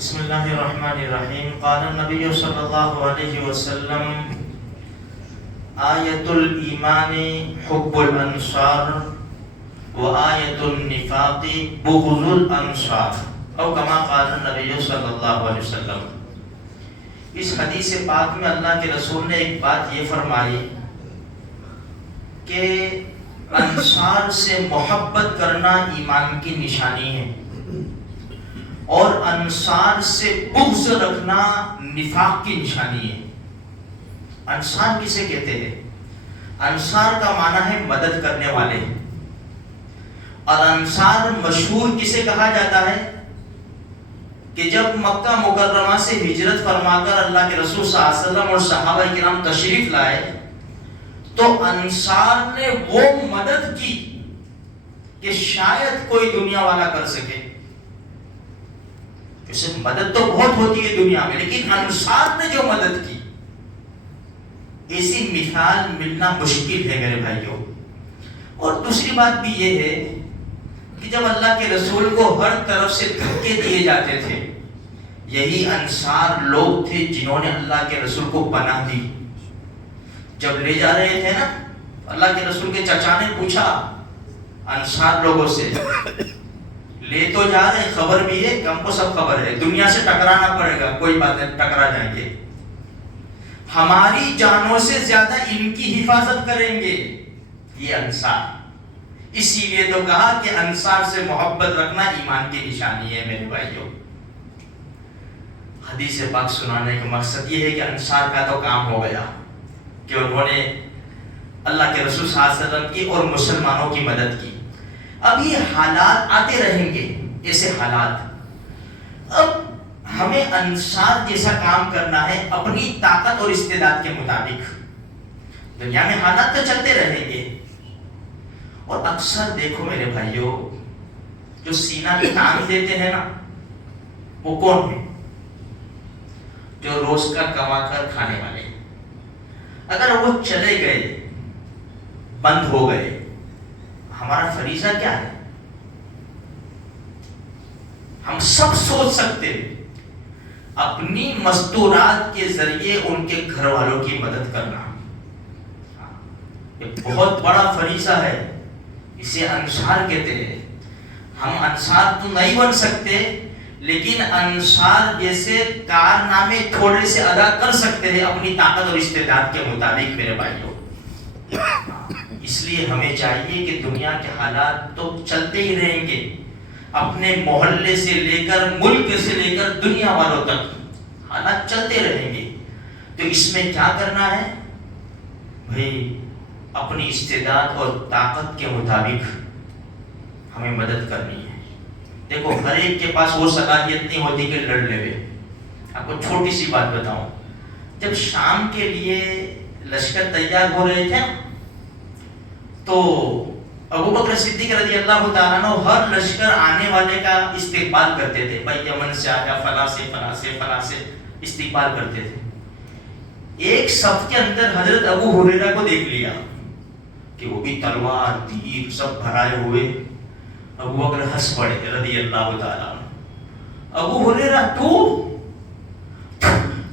بسم اللہ الرحمن الرحیم. قال النبی صلی اللہ علیہ وسلم آیت الایمان حب الانصار و آیت النفاق بغض الانصار او کما قال النبی صلی اللہ علیہ وسلم. اس حدیث پاک میں اللہ کے رسول نے ایک بات یہ فرمائی کہ انصار سے محبت کرنا ایمان کی نشانی ہے اور انصار سے بغض رکھنا نفاق کی نشانی ہے. انصار کسے کہتے ہیں؟ انصار کا معنی ہے مدد کرنے والے. اور انصار مشہور کسے کہا جاتا ہے کہ جب مکہ مکرمہ سے ہجرت فرما کر اللہ کے رسول صلی اللہ علیہ وسلم اور صحابہ کرام تشریف لائے تو انصار نے وہ مدد کی کہ شاید کوئی دنیا والا کر سکے. اسے مدد تو بہت ہوتی ہے دنیا میں، لیکن انصار نے جو مدد کی ایسی مثال ملنا مشکل ہے میرے بھائیوں. اور دوسری بات بھی یہ ہے کہ جب اللہ کے رسول کو ہر طرف سے دھکے دیے جاتے تھے، یہی انصار لوگ تھے جنہوں نے اللہ کے رسول کو پناہ دی. جب لے جا رہے تھے نا، اللہ کے رسول کے چچا نے پوچھا انصار لوگوں سے، لے تو جا رہے، خبر بھی ہے کہ ہم کو سب خبر ہے، دنیا سے ٹکرانا پڑے گا، کوئی بات نہیں، ٹکرا جائیں گے، ہماری جانوں سے زیادہ ان کی حفاظت کریں گے یہ انصار. اسی لیے تو کہا کہ انصار سے محبت رکھنا ایمان کی نشانی ہے میرے بھائیوں. حدیث پاک سنانے کا مقصد یہ ہے کہ انصار کا تو کام ہو گیا کہ انہوں نے اللہ کے رسول صلی اللہ علیہ وسلم کی اور مسلمانوں کی مدد کی. اب یہ حالات آتے رہیں گے، ایسے حالات. اب ہمیں انصار جیسا کام کرنا ہے اپنی طاقت اور استعداد کے مطابق. دنیا میں حالات تو چلتے رہیں گے، اور اکثر دیکھو میرے بھائیوں، جو سینہ تان دیتے ہیں نا، وہ کون ہے؟ جو روز کا کما کر کھانے والے. اگر وہ چلے گئے، بند ہو گئے، ہمارا فریضہ کیا ہے؟ ہم سب سوچ سکتے ہیں اپنی مستورات کے ذریعے ان کے گھر والوں کی مدد کرنا. یہ بہت بڑا فریضہ ہے، اسے انصار کہتے ہیں. ہم انصار تو نہیں بن سکتے، لیکن انصار جیسے کارنامے تھوڑے سے ادا کر سکتے ہیں اپنی طاقت اور استعداد کے مطابق میرے بھائیوں. اس لیے ہمیں چاہیے کہ دنیا کے حالات تو چلتے ہی رہیں گے، اپنے محلے سے لے کر ملک سے لے کر دنیا والوں تک حالات چلتے رہیں گے. تو اس میں کیا کرنا ہے بھئی؟ اپنی استعداد اور طاقت کے مطابق ہمیں مدد کرنی ہے. دیکھو، ہر ایک کے پاس وہ صلاحیت نہیں ہوتی کہ لڑ لے. آپ کو چھوٹی سی بات بتاؤں، جب شام کے لیے لشکر تیار ہو رہے تھے تو ابو بکر صدیق رضی اللہ تعالیٰ عنہ ہر لشکر آنے والے کا استقبال کرتے تھے. بھائی یمن سے آیا، فلاں سے فلاں سے فلاں سے استقبال کرتے تھے. ایک صف کے اندر حضرت ابو ہریرہ کو دیکھ لیا کہ وہ بھی تلوار تیر سب بھرائے ہوئے. ابو بکر ہنس پڑے رضی اللہ تعالیٰ عنہ. ابو ہریرہ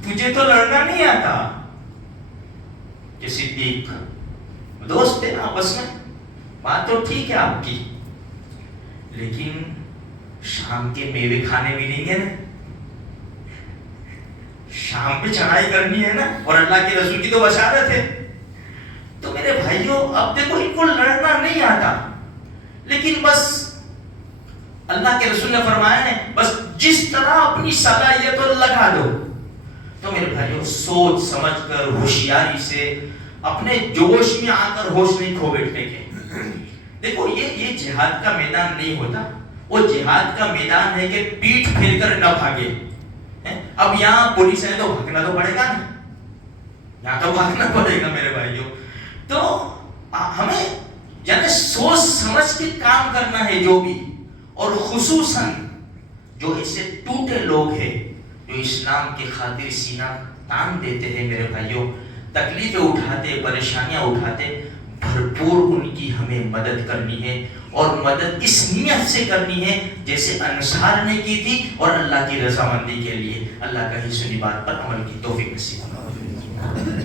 تجھے تو لڑنا نہیں آتا؟ کہ صدیق دوست تھے نا آپس میں، بات تو ٹھیک ہے آپ کی، لیکن شام کے میوے کھانے بھی نہیں ہے نا، شام پہ چڑھائی کرنی ہے نا، اور اللہ کے رسول کی تو بشارت ہے. تو میرے بھائیوں، اب دیکھو ان کو لڑنا نہیں آتا، لیکن بس اللہ کے رسول نے فرمایا ہے بس جس طرح اپنی صلاحیت لگا دو. تو میرے بھائیوں، سوچ سمجھ کر ہوشیاری سے اپنے جوش میں آ کر ہوش نہیں کھو بیٹھنے کے. دیکھو یہ جہاد کا میدان نہیں ہوتا، وہ جہاد کا میدان ہے کہ پیٹھ پھیر کر نہ بھاگے. اب یہاں پولیس ہے تو بھاگنا تو پڑے گا نا، یہاں تو بھاگنا پڑے گا میرے بھائیوں. تو ہمیں یعنی سوچ سمجھ کے کام کرنا ہے جو بھی، اور خصوصاً جو ایسے ٹوٹے لوگ ہیں جو اسلام کی خاطر سینہ تان دیتے ہیں میرے بھائیوں، تکلیفیں اٹھاتے، پریشانیاں اٹھاتے، بھرپور ان کی ہمیں مدد کرنی ہے اور مدد اس نیت سے کرنی ہے جیسے انصار نے کی تھی اور اللہ کی رضامندی کے لیے. اللہ کا ہی سنی بات پر عمل کی توفیق نصیب.